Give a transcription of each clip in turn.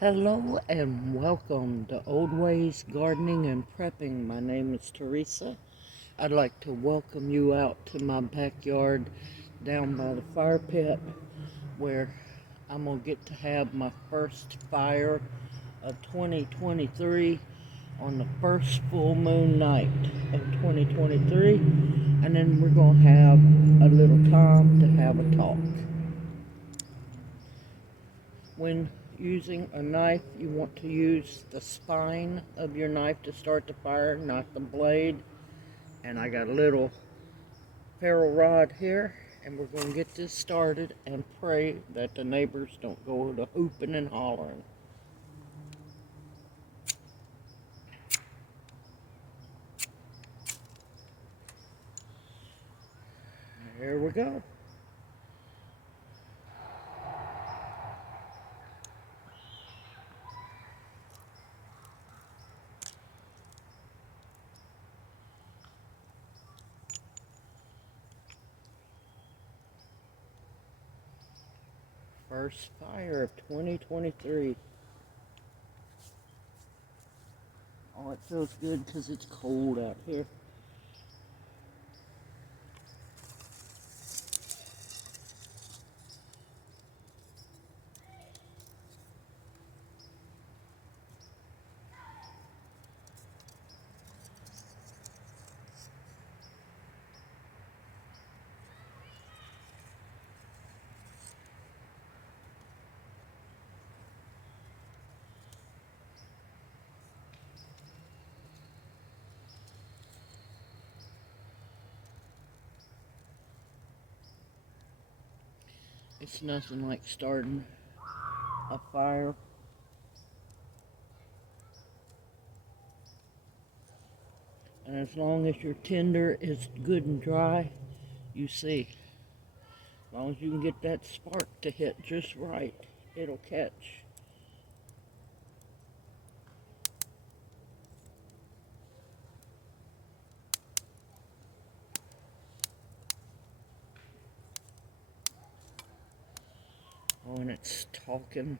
Hello and welcome to Old Ways Gardening and Prepping. My name is Teresa. I'd like to welcome you out to my backyard down by the fire pit where I'm going to get to have my first fire of 2023 on the first full moon night of 2023. And then we're going to have a little time to have a talk. When using a knife, you want to use the spine of your knife to start the fire, not the blade. And I got a little ferro rod here, and we're going to get this started and pray that the neighbors don't go to hooping and hollering. Here we go. First fire of 2023. Oh, it feels good because it's cold out here. It's nothing like starting a fire. And as long as your tinder is good and dry, you see, as long as you can get that spark to hit just right, it'll catch. Oh, and it's talking.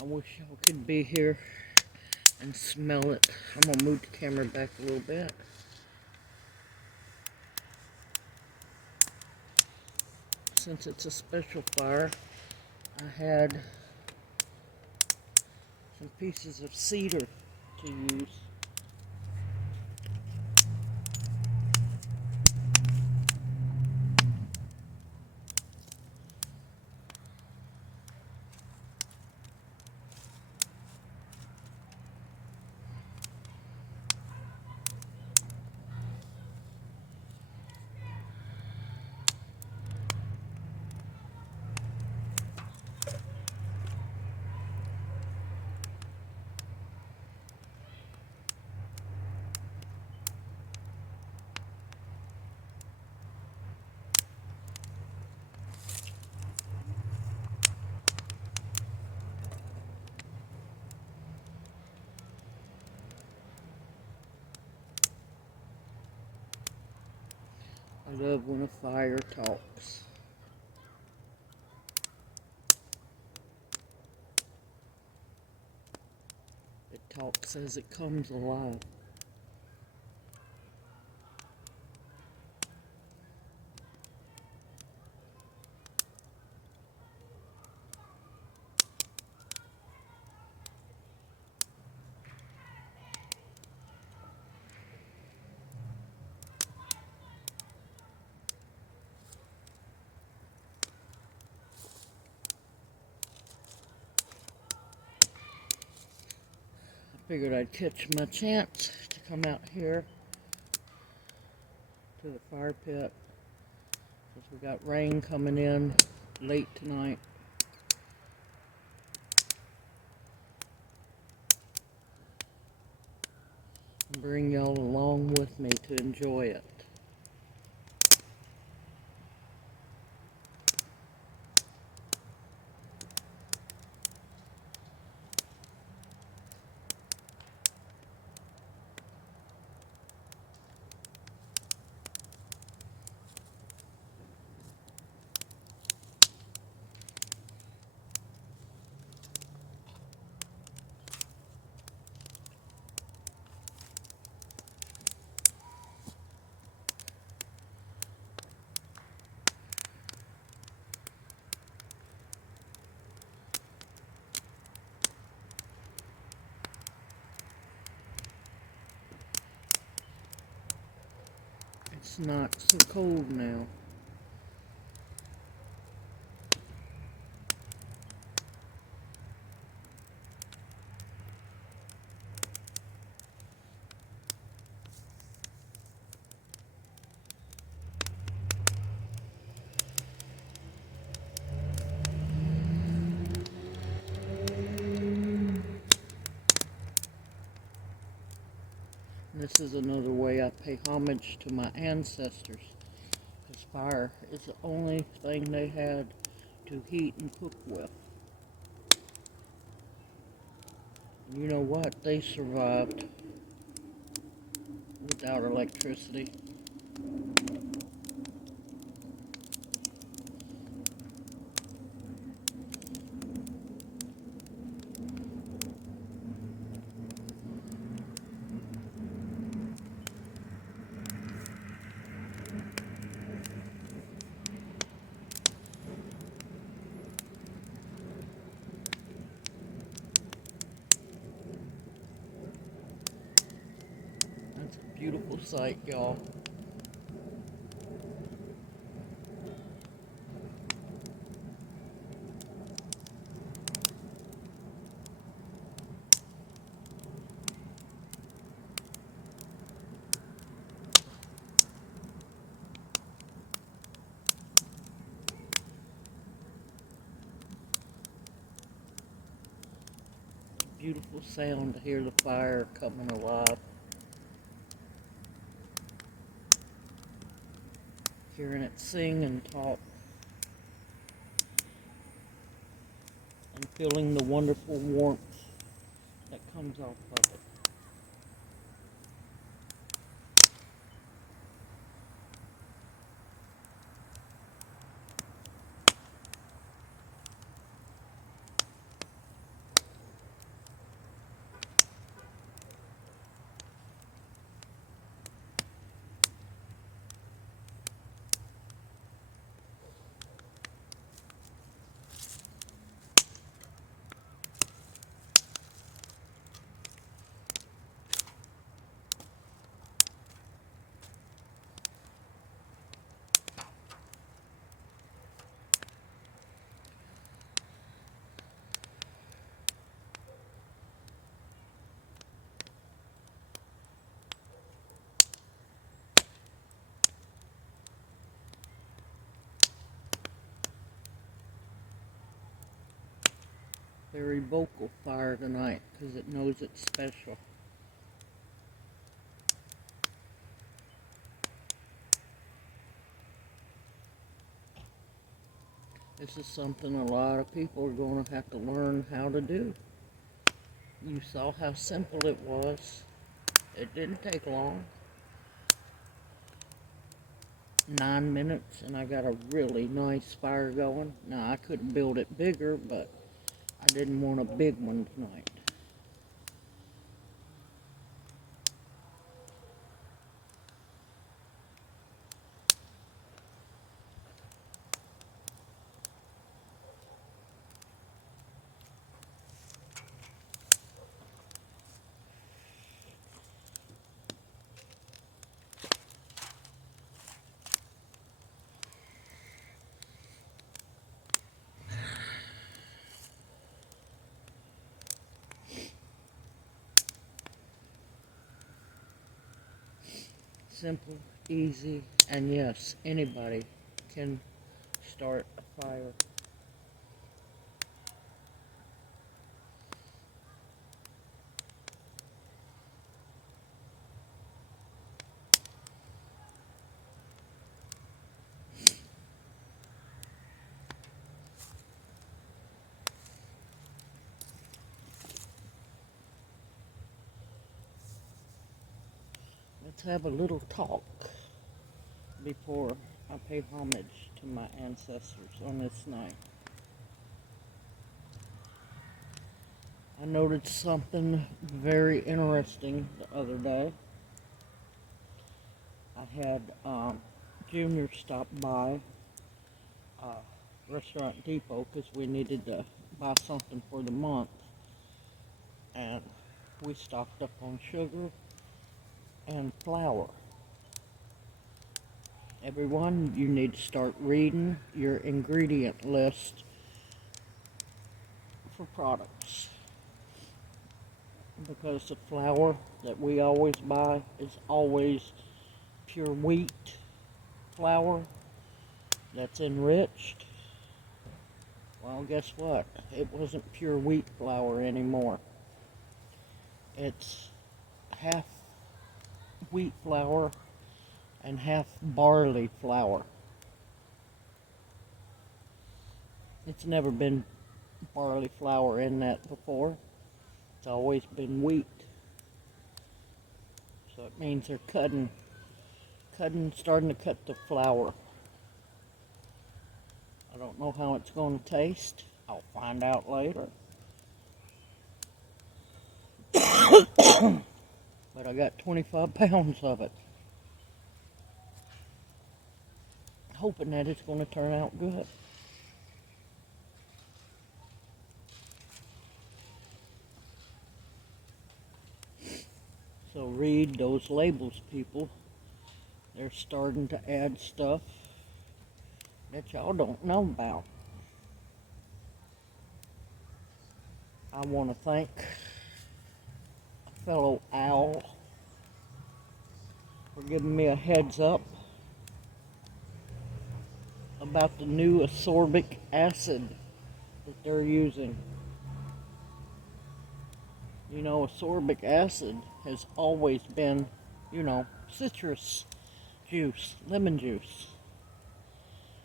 I wish y'all could be here and smell it. I'm going to move the camera back a little bit. Since it's a special fire, I had some pieces of cedar to use. I love when a fire talks. It talks as it comes alive. I figured I'd catch my chance to come out here to the fire pit because we got rain coming in late tonight. And bring y'all along with me to enjoy it. It's not so cold now. This is another way I pay homage to my ancestors, because fire is the only thing they had to heat and cook with. And you know what? They survived without electricity. That's a beautiful sight, y'all. Beautiful sound to hear the fire coming alive. Hearing it sing and talk. And feeling the wonderful warmth that comes off of it. Very vocal fire tonight because it knows it's special. This is something a lot of people are going to have to learn how to do. You saw how simple it was. It didn't take long. 9 minutes and I got a really nice fire going. Now I couldn't build it bigger, but I didn't want a big one tonight. Simple, easy, and yes, anybody can start a fire. Let's have a little talk before I pay homage to my ancestors on this night. I noticed something very interesting the other day. I had Junior stop by Restaurant Depot because we needed to buy something for the month, and we stocked up on sugar and flour. Everyone, you need to start reading your ingredient list for products, because the flour that we always buy is always pure wheat flour that's enriched. Well, guess what? It wasn't pure wheat flour anymore. It's half wheat flour and half barley flour. It's never been barley flour in that before. It's always been wheat. So it means they're starting to cut the flour. I don't know how it's going to taste. I'll find out later. But I got 25 pounds of it. Hoping that it's going to turn out good. So read those labels, people. They're starting to add stuff that y'all don't know about. I want to thank a fellow owl for giving me a heads up about the new ascorbic acid that they're using. You know, ascorbic acid has always been, citrus juice, lemon juice.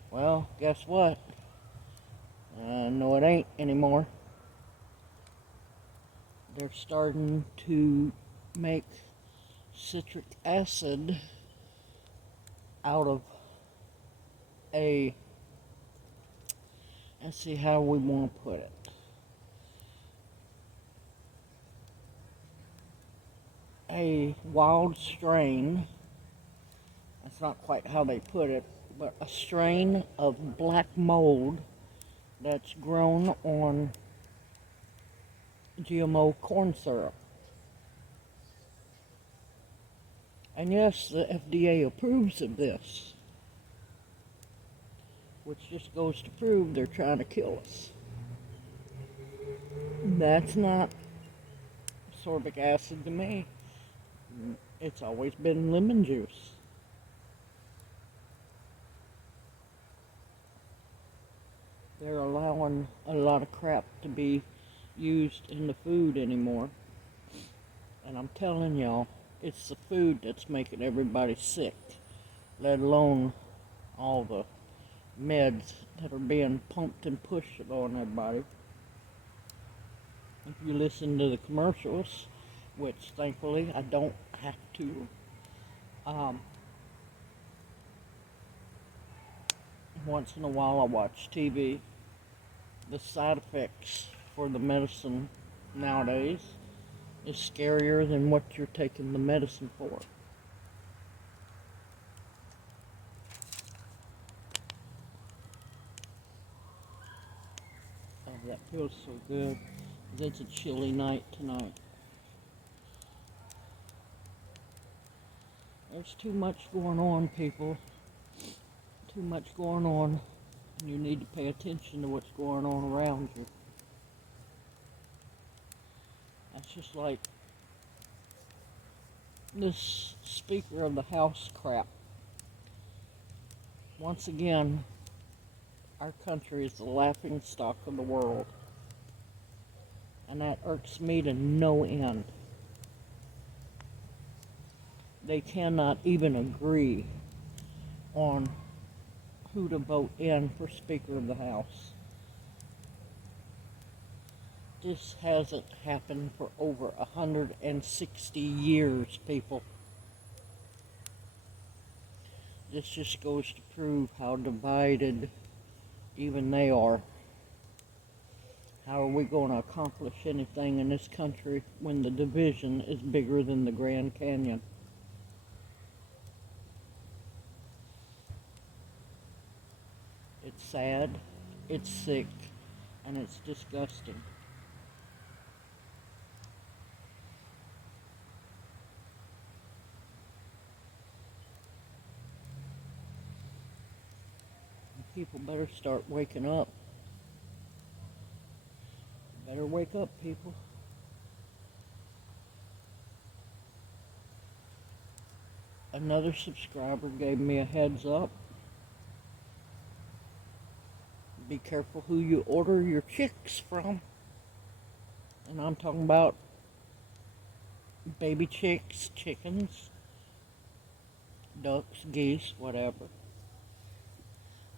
Well, guess what? No, it ain't anymore. They're starting to make citric acid out of let's see how we want to put it. A wild strain, that's not quite how they put it, but a strain of black mold that's grown on GMO corn syrup. And yes, the FDA approves of this, which just goes to prove they're trying to kill us. That's not ascorbic acid to me. It's always been lemon juice. They're allowing a lot of crap to be used in the food anymore. And I'm telling y'all, it's the food that's making everybody sick, let alone all the meds that are being pumped and pushed on everybody. If you listen to the commercials, which thankfully I don't have to, once in a while I watch TV. The side effects for the medicine nowadays is scarier than what you're taking the medicine for. Oh, that feels so good. It's a chilly night tonight. There's too much going on, people. Too much going on. And you need to pay attention to what's going on around you. That's just like this Speaker of the House crap. Once again, our country is the laughing stock of the world. And that irks me to no end. They cannot even agree on who to vote in for Speaker of the House. This hasn't happened for over 160 years, people. This just goes to prove how divided even they are. How are we going to accomplish anything in this country when the division is bigger than the Grand Canyon? It's sad, it's sick, and it's disgusting. People better start waking up. Better wake up, people. Another subscriber gave me a heads up. Be careful who you order your chicks from. And I'm talking about baby chicks, chickens, ducks, geese, whatever.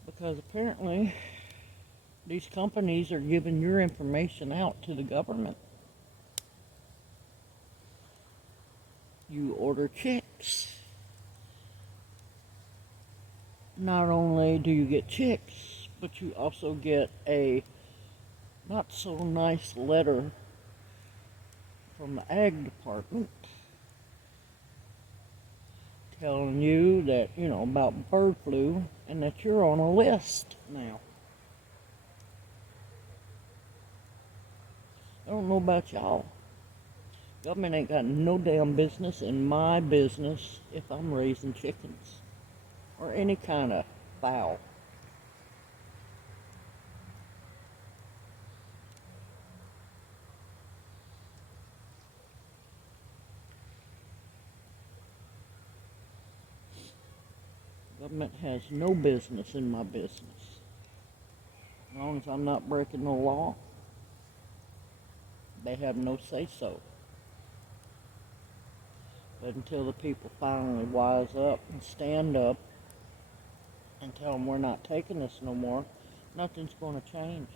Because apparently these companies are giving your information out to the government. You order chicks. Not only do you get chicks, but you also get a not so nice letter from the ag department telling you that, about bird flu and that you're on a list now. I don't know about y'all. Government ain't got no damn business in my business if I'm raising chickens or any kind of fowl. Government has no business in my business. As long as I'm not breaking the law, they have no say-so. But until the people finally wise up and stand up and tell them we're not taking this no more, nothing's going to change.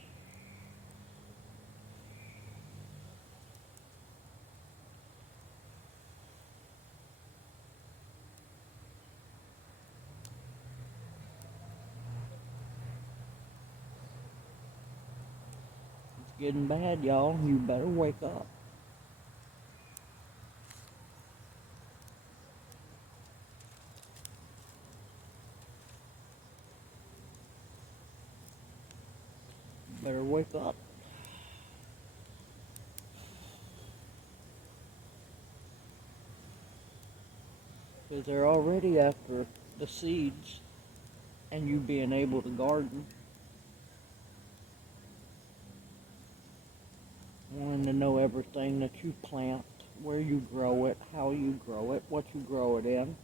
It's getting bad, y'all. You better wake up. Better wake up. Because they're already after the seeds and you being able to garden. Wanting to know everything that you plant, where you grow it, how you grow it, what you grow it in.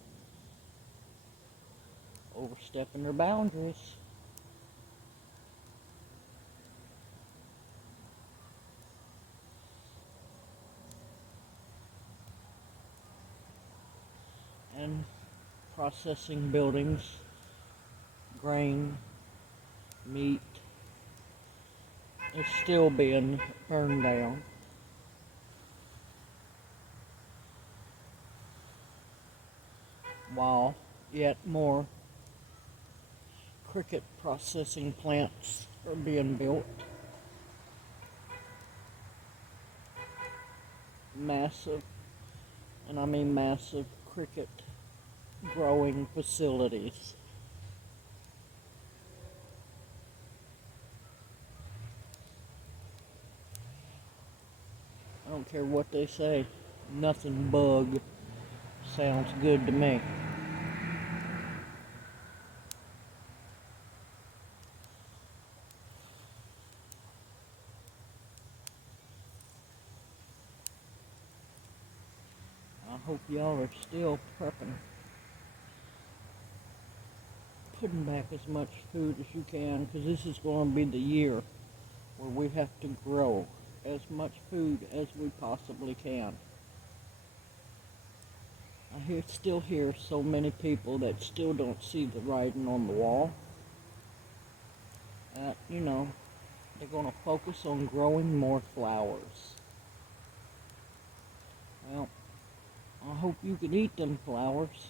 Overstepping their boundaries. And processing buildings, grain, meat, is still being burned down. While yet more cricket processing plants are being built. Massive, and I mean massive, cricket growing facilities. I don't care what they say, nothing bug sounds good to me. I hope y'all are still prepping. Putting back as much food as you can, because this is going to be the year where we have to grow as much food as we possibly can. I still hear so many people that still don't see the writing on the wall. That, they're going to focus on growing more flowers. Well, I hope you can eat them flowers.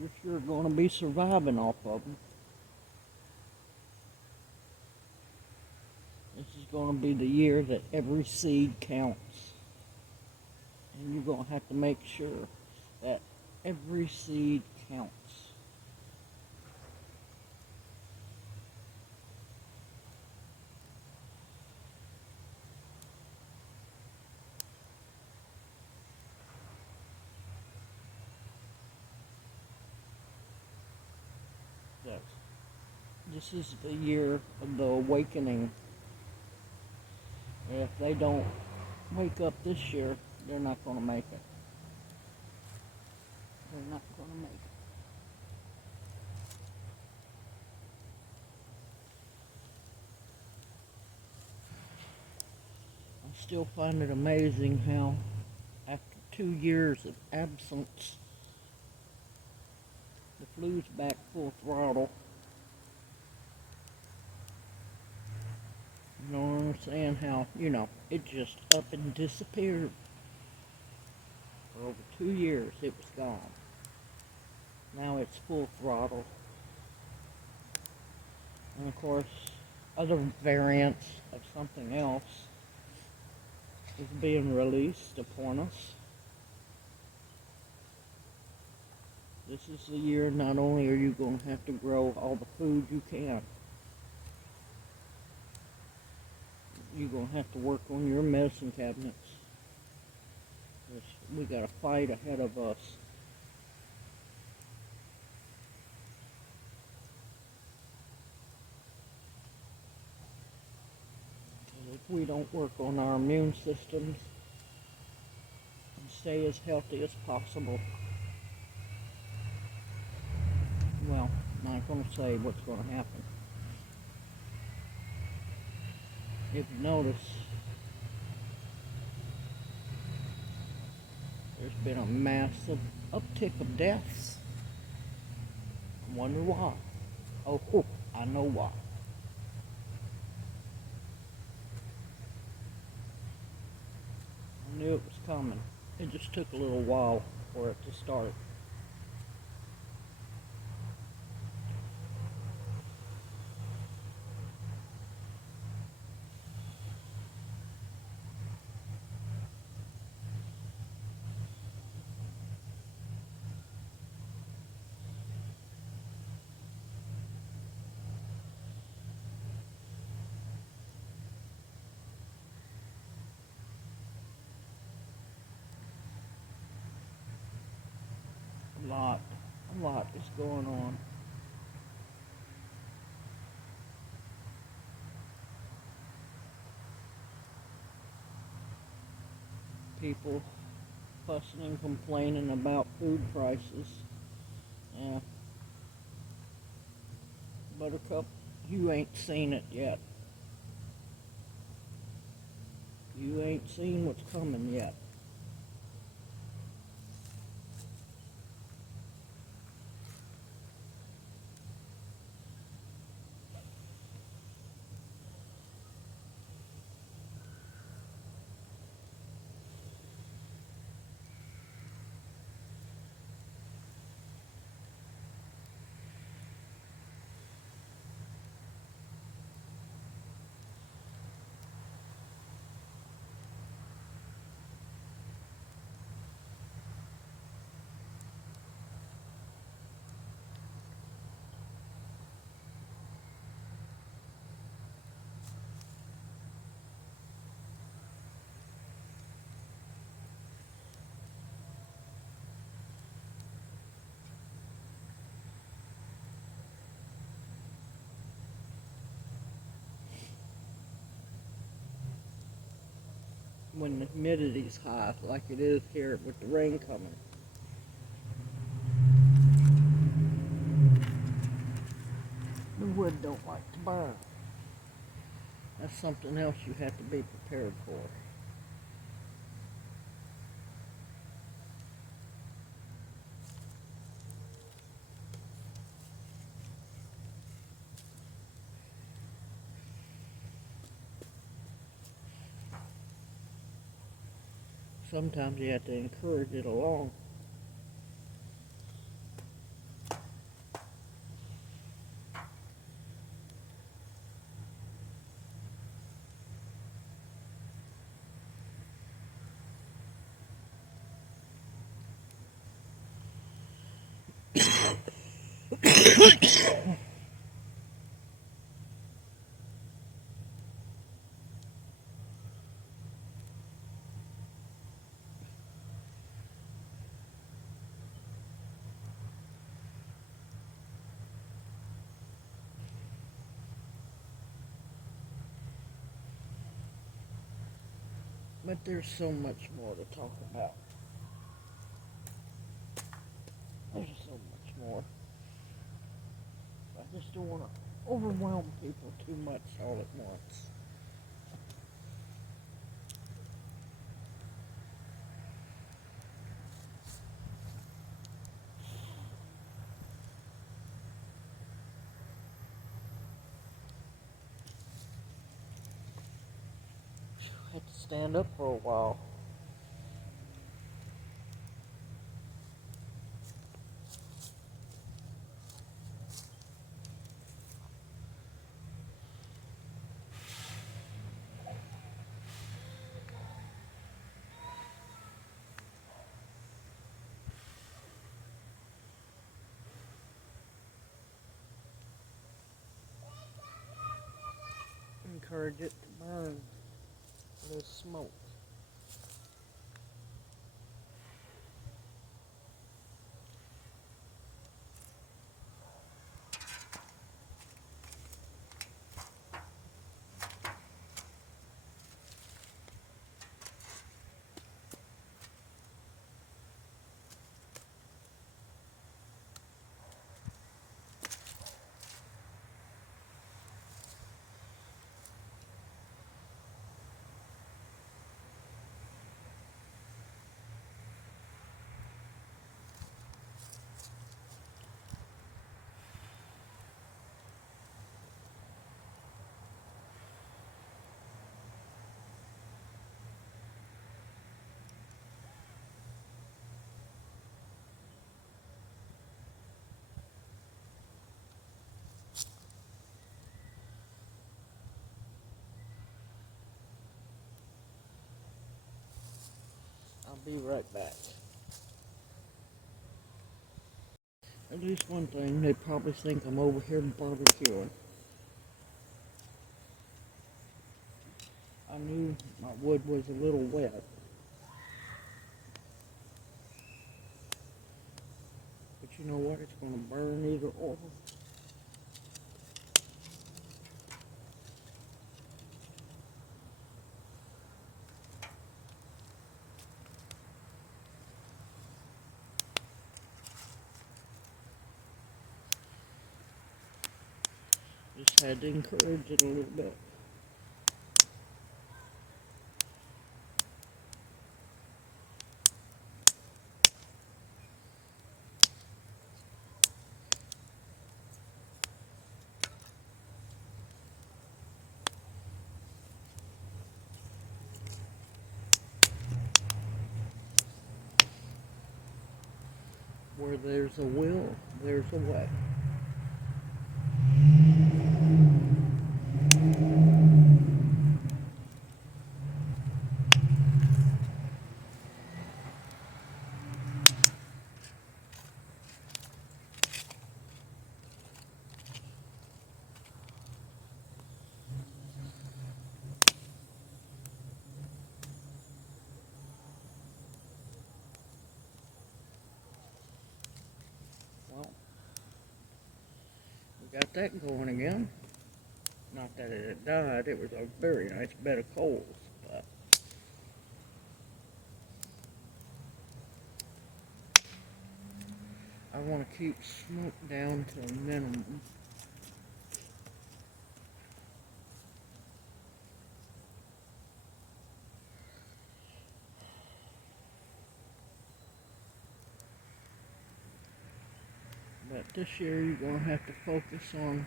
You're sure going to be surviving off of them. This is going to be the year that every seed counts. And you're going to have to make sure that every seed counts. This is the year of the awakening. If they don't wake up this year, they're not going to make it. They're not going to make it. I still find it amazing how, after 2 years of absence, the flu's back full throttle. I don't understand how, it just up and disappeared. For over 2 years, it was gone. Now it's full throttle. And of course, other variants of something else is being released upon us. This is the year not only are you going to have to grow all the food you can, you're going to have to work on your medicine cabinets. We got a fight ahead of us. If we don't work on our immune systems and stay as healthy as possible, well, I'm not going to say what's going to happen. If you notice, there's been a massive uptick of deaths. I wonder why. Oh, I know why. I knew it was coming. It just took a little while for it to start. A lot is going on. People fussing and complaining about food prices. Yeah. Buttercup, you ain't seen it yet. You ain't seen what's coming yet. When the humidity's high, like it is here with the rain coming. The wood don't like to burn. That's something else you have to be prepared for. Sometimes you have to encourage it along. But there's so much more to talk about. There's so much more. I just don't want to overwhelm people too much all at once. I had to stand up for a while. Encourage it to burn. There's smoke. I'll be right back. At least one thing, they probably think I'm over here barbecuing. I knew my wood was a little wet. But you know what? It's going to burn either or. Just had to encourage it a little bit. Where there's a will, there's a way. Well, we got that going again. Not that it had died, it was a very nice bed of coals, but I want to keep smoke down to a minimum. But this year you're going to have to focus on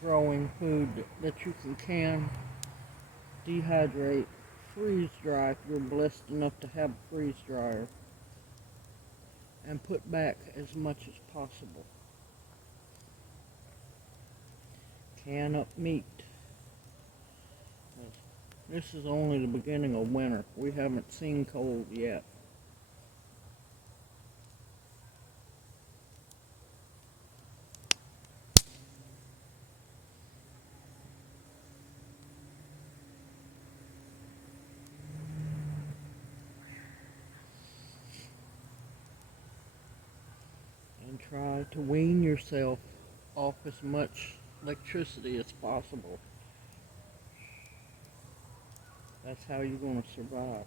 growing food that you can dehydrate, freeze dry if you're blessed enough to have a freeze dryer, and put back as much as possible. Can up meat. This is only the beginning of winter. We haven't seen cold yet. And try to wean yourself off as much electricity as possible. That's how you're going to survive.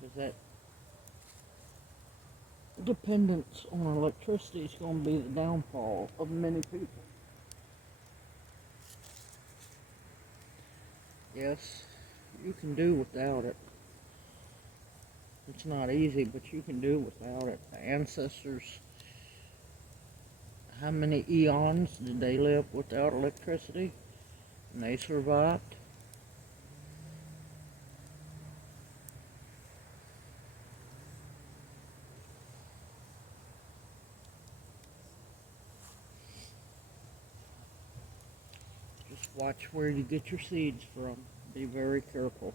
Because that dependence on electricity is going to be the downfall of many people. Yes, you can do without it. It's not easy, but you can do without it. The ancestors, how many eons did they live without electricity? And they survived. Just watch where you get your seeds from. Be very careful.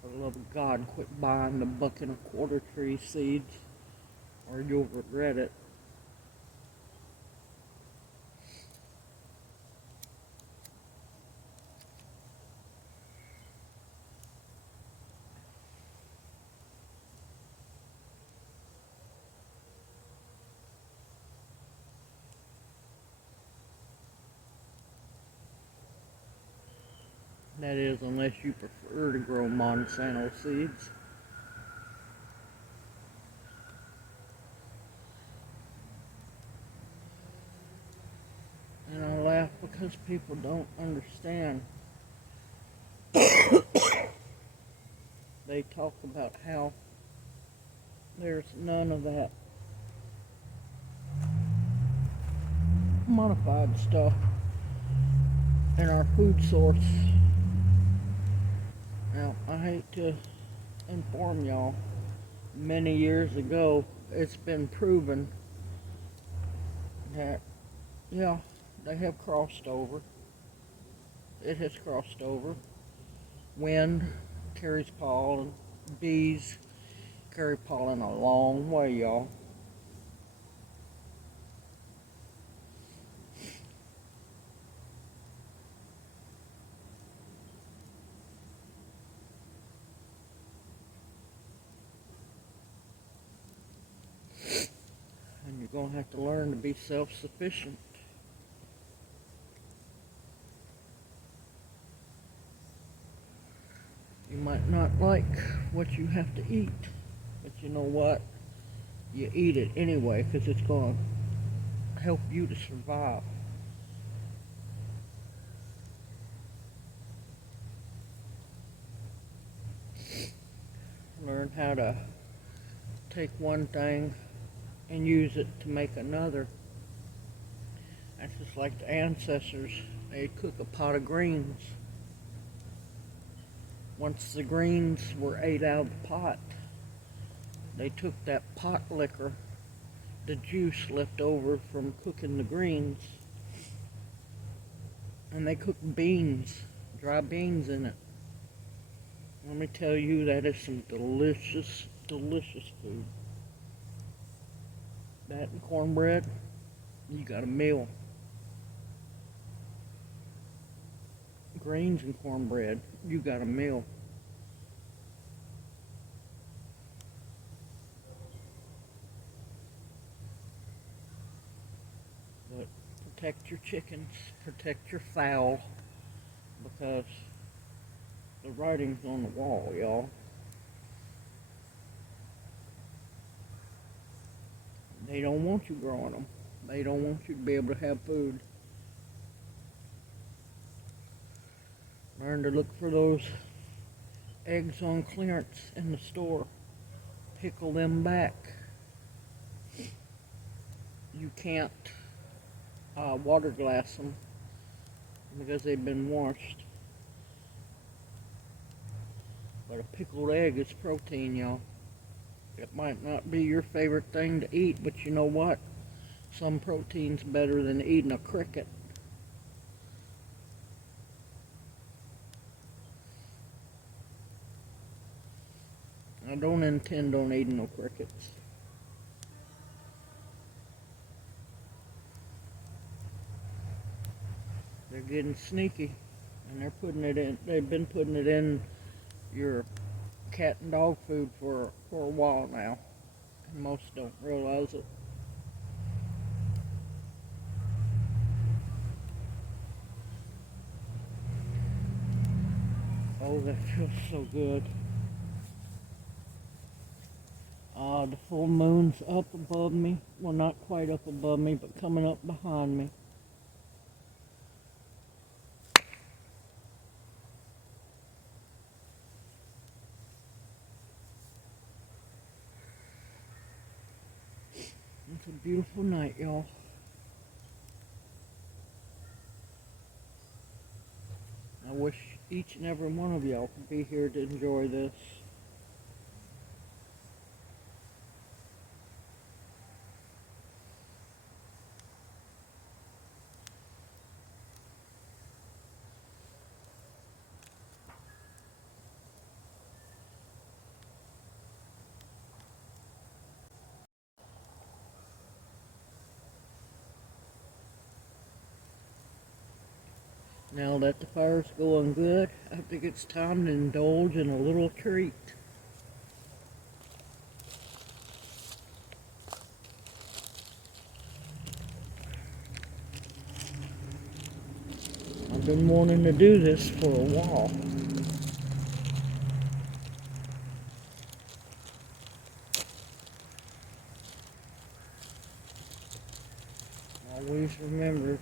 For the love of God, quit buying the buck and a quarter tree seeds, or you'll regret it. That is, unless you prefer to grow Monsanto seeds. And I laugh because people don't understand. They talk about how there's none of that modified stuff in our food source. Now, I hate to inform y'all, many years ago, it's been proven that, yeah, they have crossed over. It has crossed over. Wind carries pollen. Bees carry pollen a long way, y'all. And you're going to have to learn to be self-sufficient. You might not like what you have to eat, but you know what? You eat it anyway because it's going to help you to survive. Learn how to take one thing and use it to make another. That's just like the ancestors. They'd cook a pot of greens. Once the greens were ate out of the pot, they took that pot liquor, the juice left over from cooking the greens, and they cooked beans, dry beans in it. Let me tell you, that is some delicious, delicious food. That and cornbread, you got a meal. Greens and cornbread, you got a meal. But protect your chickens, protect your fowl, because the writing's on the wall, y'all. They don't want you growing them. They don't want you to be able to have food. Learn to look for those eggs on clearance in the store. Pickle them back. You can't water glass them because they've been washed. But a pickled egg is protein, y'all. It might not be your favorite thing to eat, but you know what? Some protein's better than eating a cricket. I don't intend on eating no crickets. They're getting sneaky, and they're putting it in. They've been putting it in your cat and dog food for a while now, and most don't realize it. Oh, that feels so good. The full moon's up above me. Well, not quite up above me, but coming up behind me. It's a beautiful night, y'all. I wish each and every one of y'all could be here to enjoy this. Now that the fire's going good, I think it's time to indulge in a little treat. I've been wanting to do this for a while. Always remember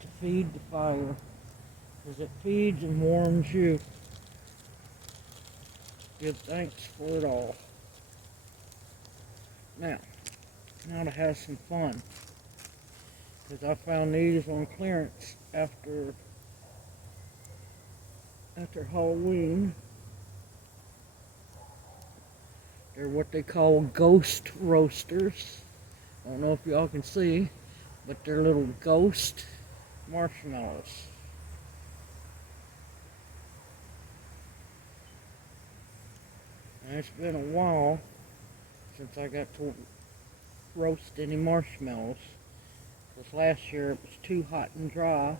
to feed the fire, because it feeds and warms you. Give thanks for it all. Now to have some fun, because I found these on clearance after Halloween. They're what they call ghost roasters. I don't know if y'all can see, but they're little ghost marshmallows. And it's been a while since I got to roast any marshmallows. This last year it was too hot and dry.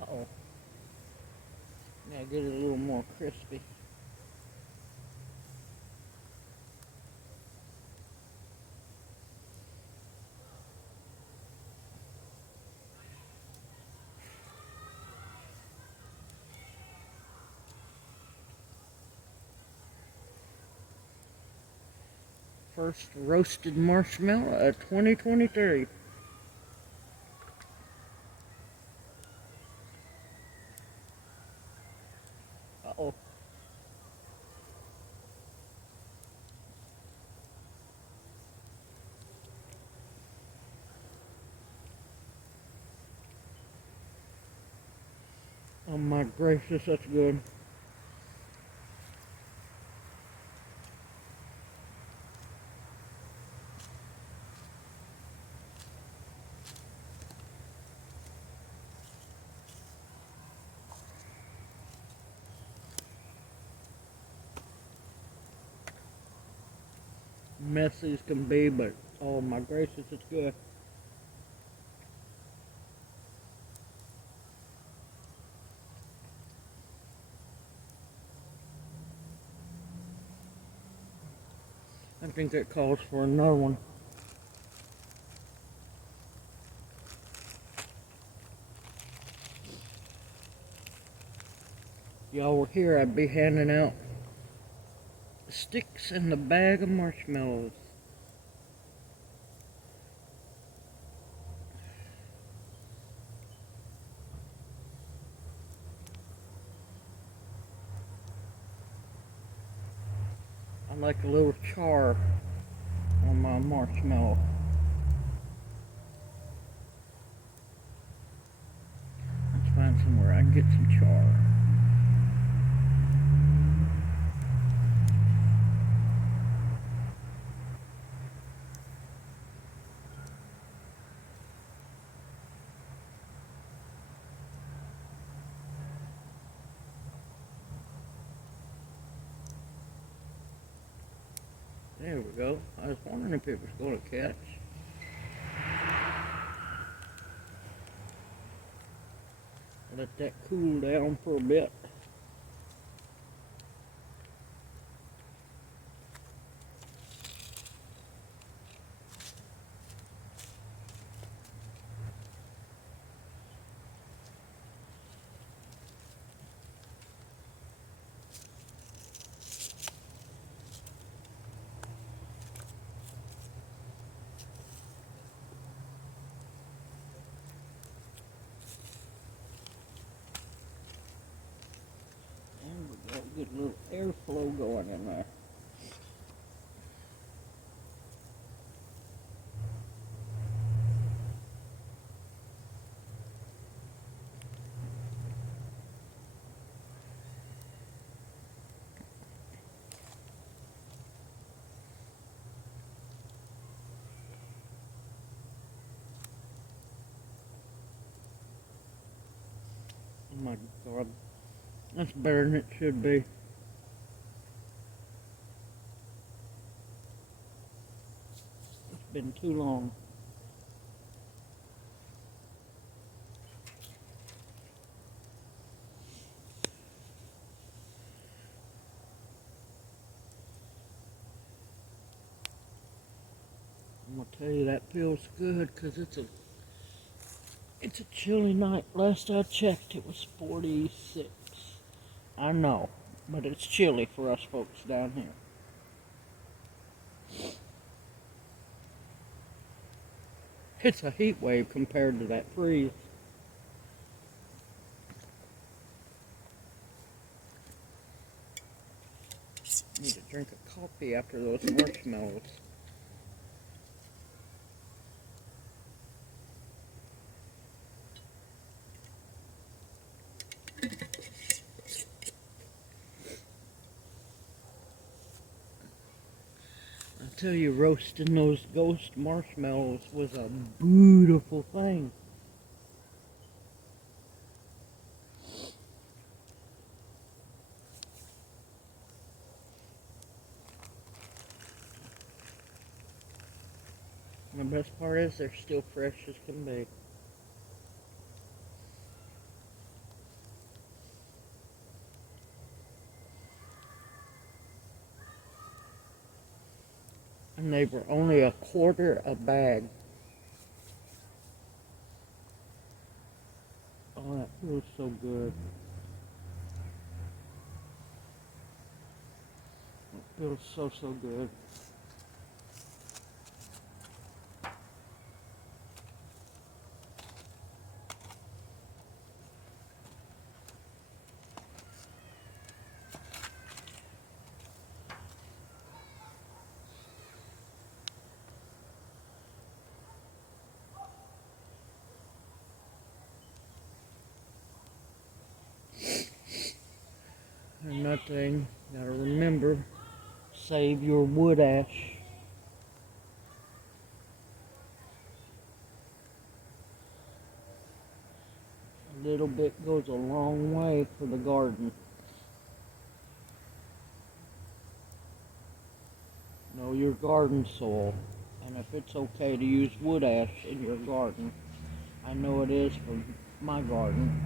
Uh-oh. Now get it a little more crispy. First roasted marshmallow of 2023. Uh-oh. Oh my gracious, that's good. Messy as can be, but oh my gracious, it's good. I think that calls for another one. If y'all were here, I'd be handing out sticks and the bag of marshmallows. I like a little char on my marshmallow. Let's find somewhere I can get some char. There we go. I was wondering if it was going to catch. Let that cool down for a bit. Get a little airflow going in there. Oh my God, that's better than it should be. It's been too long. I'm gonna tell you that feels good because it's a chilly night. Last I checked, it was 46. I know, but it's chilly for us folks down here. It's a heat wave compared to that freeze. Need to drink a coffee after those marshmallows. I tell you, roasting those ghost marshmallows was a beautiful thing. And the best part is they're still fresh as can be. And they were only a quarter a bag. Oh, that feels so good. It feels so good. Another thing, gotta remember, save your wood ash. A little bit goes a long way for the garden. Know your garden soil, and if it's okay to use wood ash in your garden, I know it is for my garden.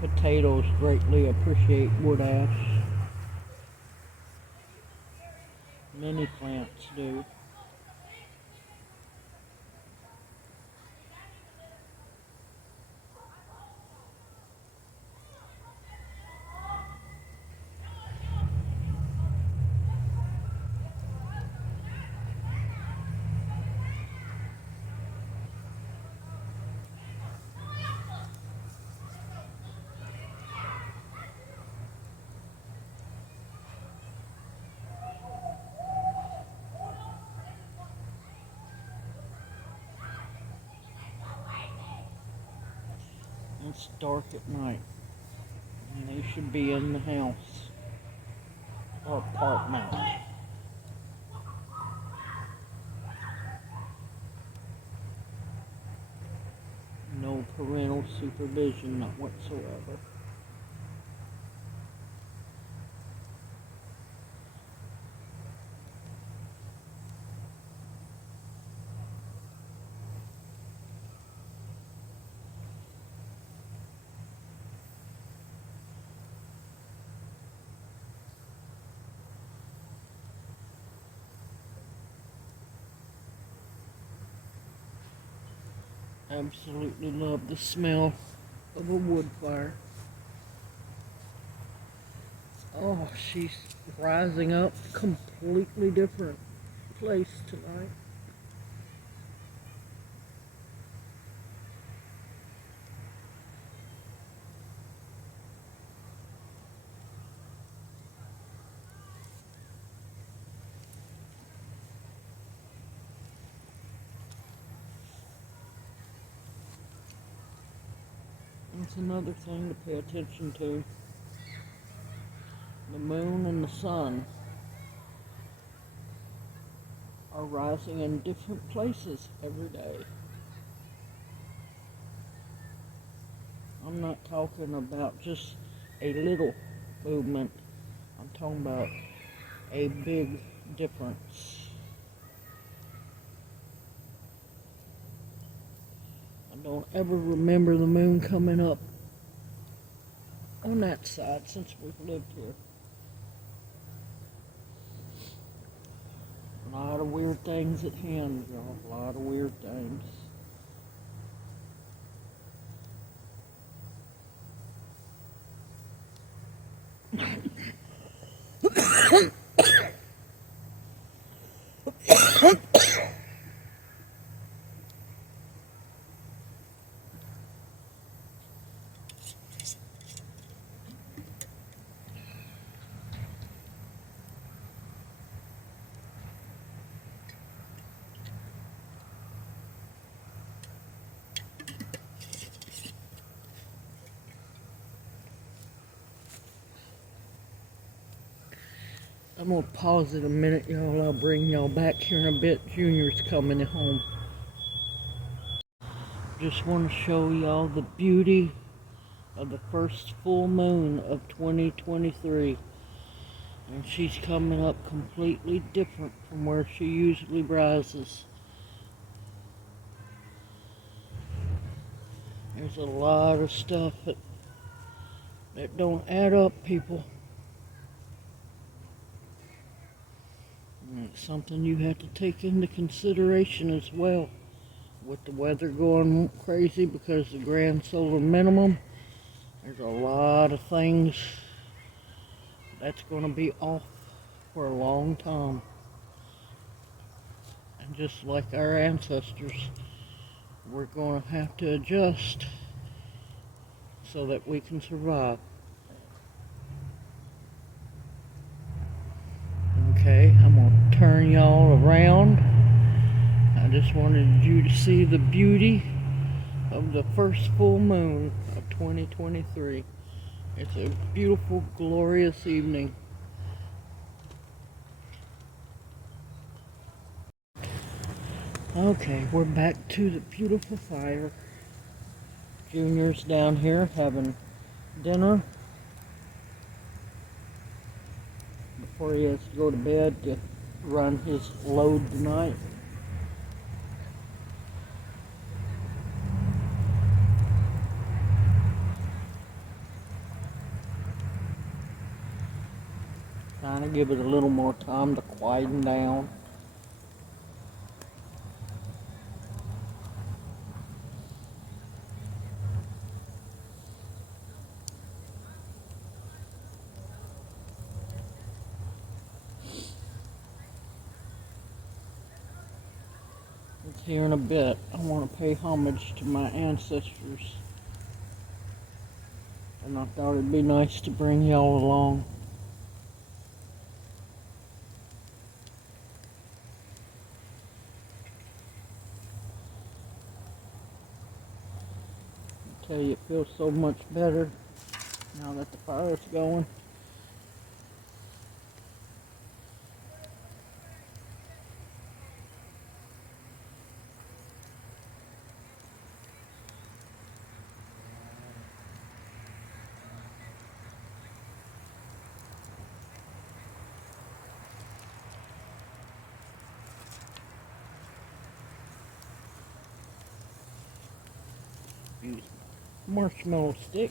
Potatoes greatly appreciate wood ash. Many plants do. It's dark at night, and they should be in the house or apartment. No parental supervision, not whatsoever. Absolutely love the smell of a wood fire. Oh, she's rising up completely different place tonight. That's another thing to pay attention to. The moon and the sun are rising in different places every day. I'm not talking about just a little movement. I'm talking about a big difference. I don't ever remember the moon coming up on that side since we've lived here. A lot of weird things at hand, y'all. A lot of weird things. I'm gonna pause it a minute, y'all. I'll bring y'all back here in a bit. Junior's coming home. Just want to show y'all the beauty of the first full moon of 2023. And she's coming up completely different from where she usually rises. There's a lot of stuff that don't add up, people. And it's something you have to take into consideration as well. With the weather going crazy because of the grand solar minimum, there's a lot of things that's going to be off for a long time. And just like our ancestors, we're going to have to adjust so that we can survive. Okay, I'm going to turn y'all around. I just wanted you to see the beauty of the first full moon of 2023. It's a beautiful, glorious evening. Okay, we're back to the beautiful fire. Junior's down here having dinner before he has to go to bed to run his load tonight. Trying to give it a little more time to quieten down. Here in a bit, I want to pay homage to my ancestors. And I thought it'd be nice to bring y'all along. I tell you, it feels so much better now that the fire's going. Use marshmallow stick.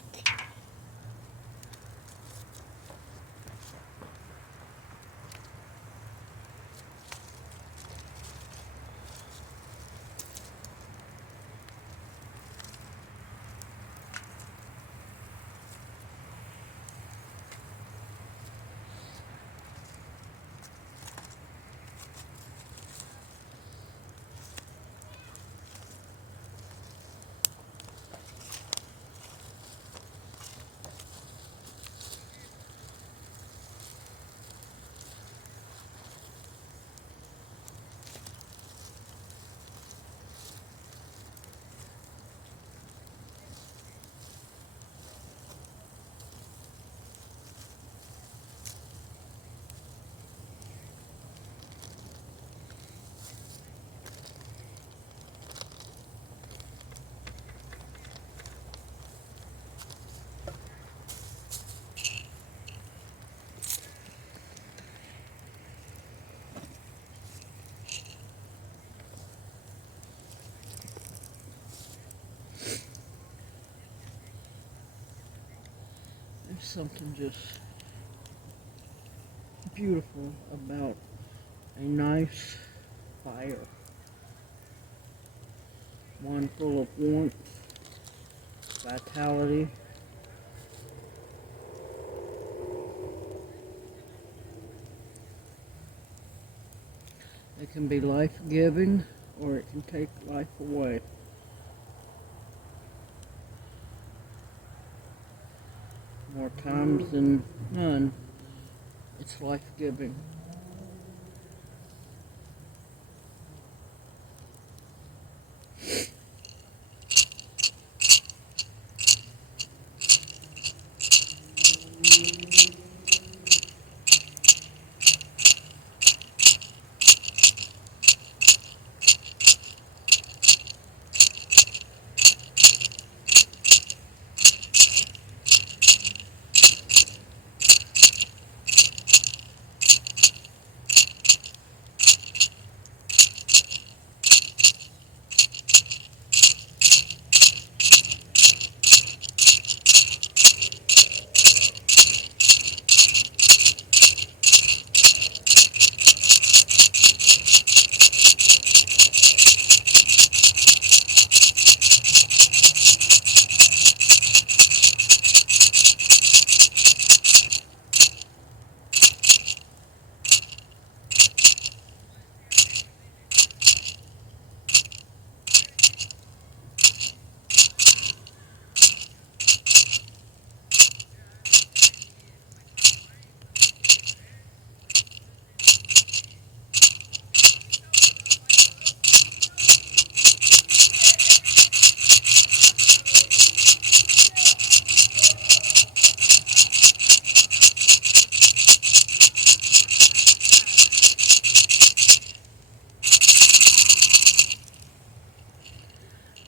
There's something just beautiful about a nice fire, one full of warmth, vitality. It can be life-giving or it can take life away. More times than none, it's life-giving.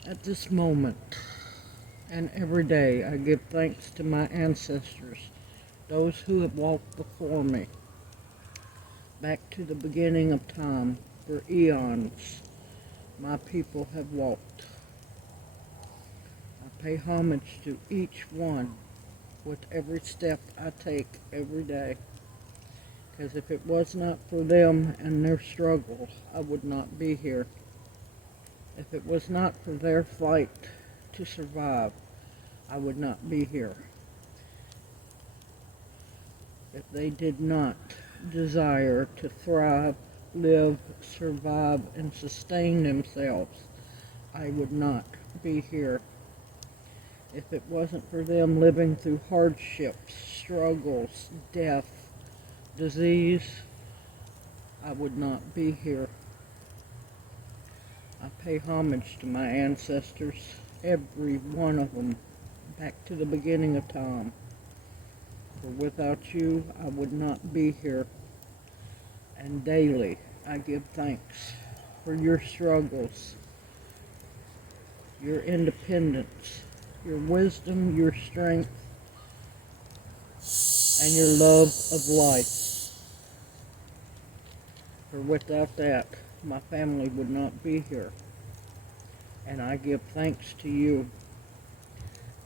At this moment and every day, I give thanks to my ancestors, those who have walked before me, back to the beginning of time. For eons, my people have walked. I pay homage to each one with every step I take every day. Because if it was not for them and their struggle, I would not be here. If it was not for their fight to survive, I would not be here. If they did not desire to thrive, live, survive, and sustain themselves, I would not be here. If it wasn't for them living through hardships, struggles, death, disease, I would not be here. I pay homage to my ancestors, every one of them, back to the beginning of time. For without you, I would not be here. And daily, I give thanks for your struggles, your independence, your wisdom, your strength, and your love of life. For without that, my family would not be here. And I give thanks to you.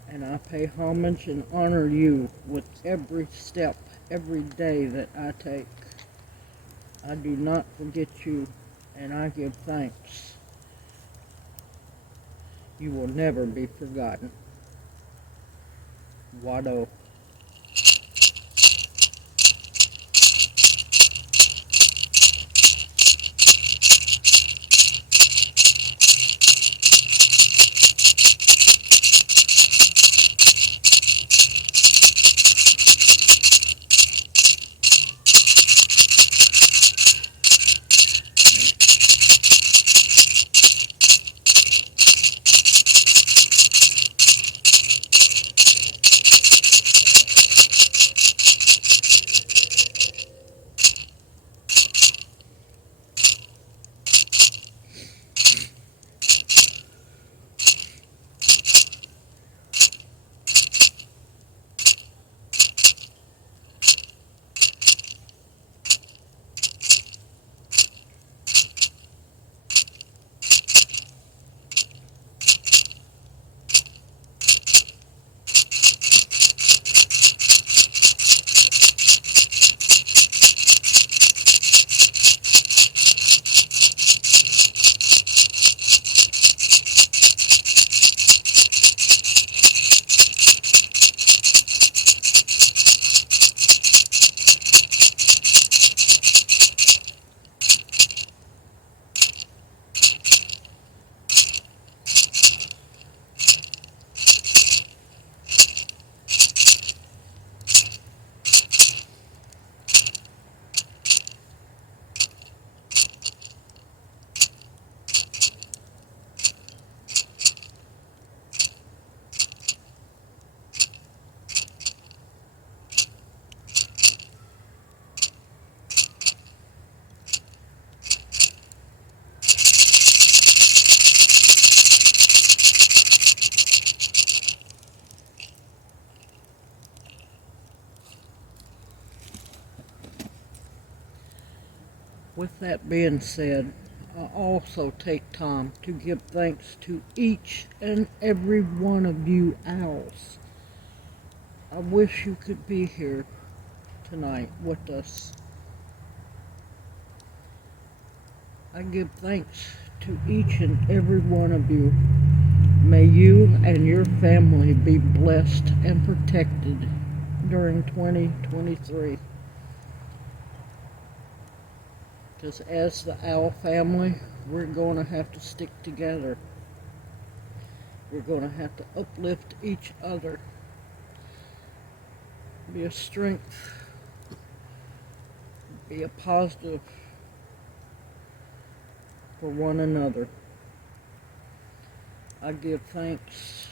And I pay homage and honor you with every step, every day that I take. I do not forget you, and I give thanks. You will never be forgotten. Wado. With that being said, I also take time to give thanks to each and every one of you owls. I wish you could be here tonight with us. I give thanks to each and every one of you. May you and your family be blessed and protected during 2023. Because as the owl family, we're going to have to stick together. We're going to have to uplift each other. Be a strength. Be a positive for one another. I give thanks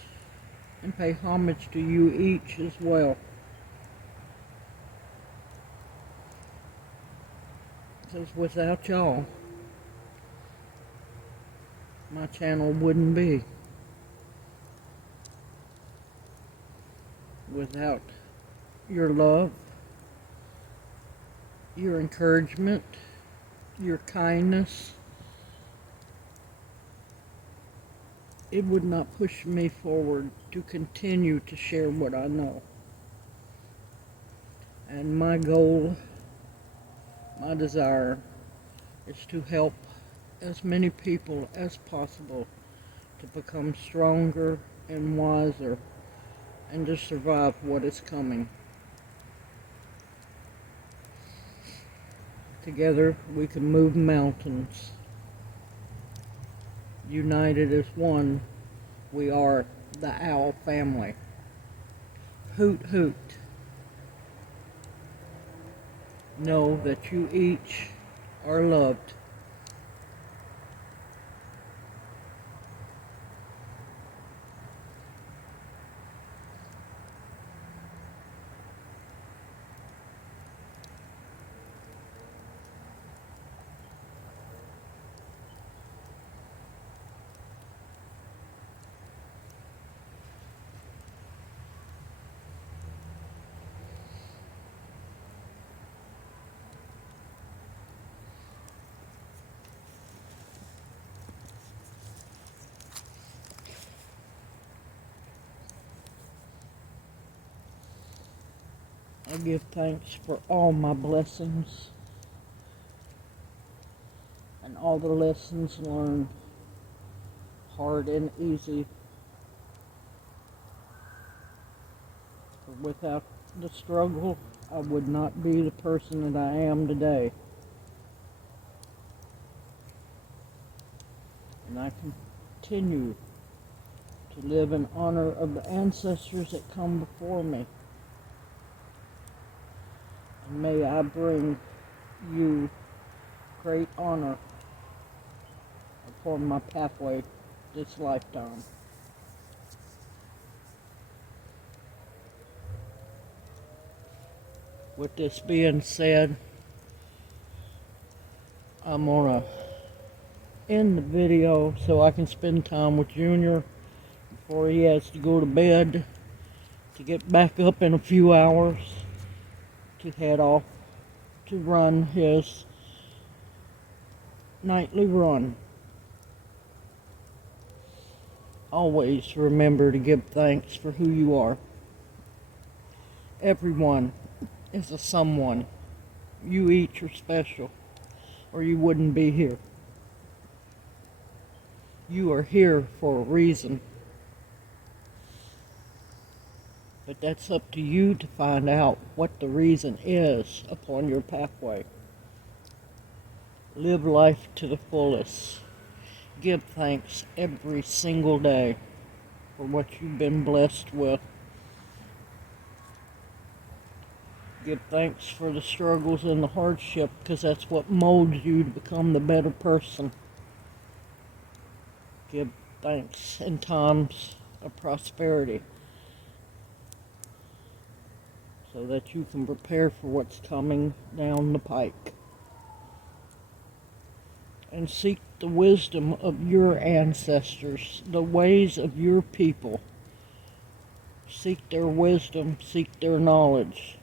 and pay homage to you each as well. Because without y'all, my channel wouldn't be. Without your love, your encouragement, your kindness, it would not push me forward to continue to share what I know. And my goal, my desire, is to help as many people as possible to become stronger and wiser and to survive what is coming. Together we can move mountains. United as one, we are the owl family. Hoot hoot. Know that you each are loved. I give thanks for all my blessings and all the lessons learned, hard and easy. For without the struggle, I would not be the person that I am today. And I continue to live in honor of the ancestors that come before me. And may I bring you great honor upon my pathway this lifetime. With this being said, I'm gonna end the video so I can spend time with Junior before he has to go to bed to get back up in a few hours to head off to run his nightly run. Always remember to give thanks for who you are. Everyone is a someone. You each are special, or you wouldn't be here. You are here for a reason. But that's up to you to find out what the reason is upon your pathway. Live life to the fullest. Give thanks every single day for what you've been blessed with. Give thanks for the struggles and the hardship, because that's what molds you to become the better person. Give thanks in times of prosperity, so that you can prepare for what's coming down the pike. And seek the wisdom of your ancestors, the ways of your people. Seek their wisdom, seek their knowledge.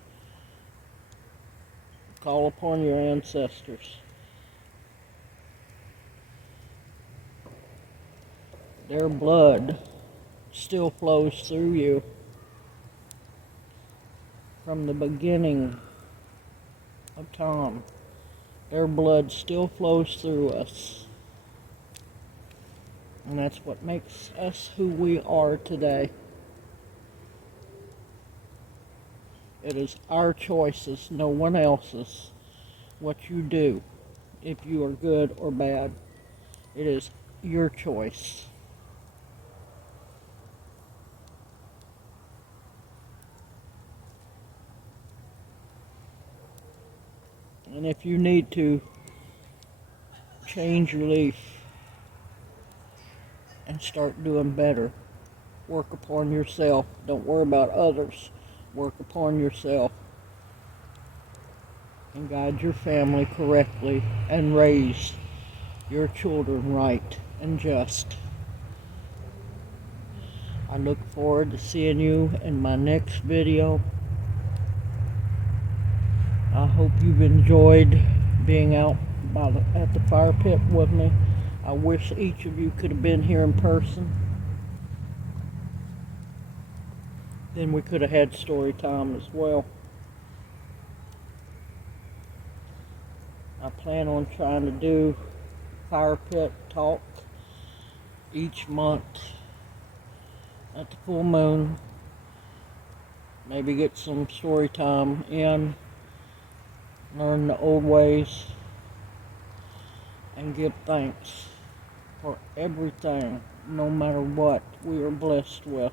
Call upon your ancestors. Their blood still flows through you from the beginning of time. Their blood still flows through us. And that's what makes us who we are today. It is our choices, no one else's, what you do, if you are good or bad. It is your choice. And if you need to change your leaf and start doing better, work upon yourself. Don't worry about others. Work upon yourself and guide your family correctly and raise your children right and just. I look forward to seeing you in my next video. I hope you've enjoyed being out at the fire pit with me. I wish each of you could have been here in person. Then we could have had story time as well. I plan on trying to do fire pit talk each month at the full moon. Maybe get some story time in, learn the old ways, and give thanks for everything, no matter what we are blessed with,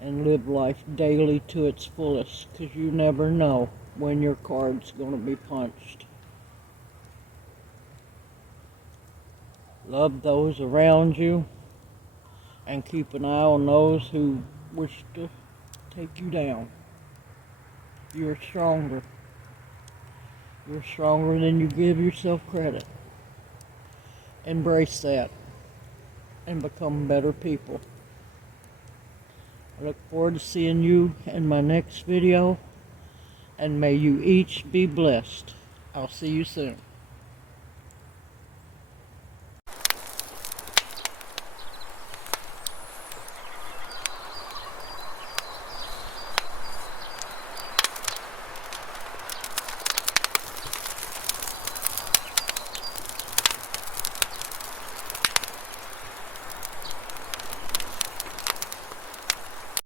and live life daily to its fullest, because you never know when your card's going to be punched. Love those around you, and keep an eye on those who wish to take you down. You're stronger. You're stronger than you give yourself credit. Embrace that and become better people. I look forward to seeing you in my next video, and may you each be blessed. I'll see you soon.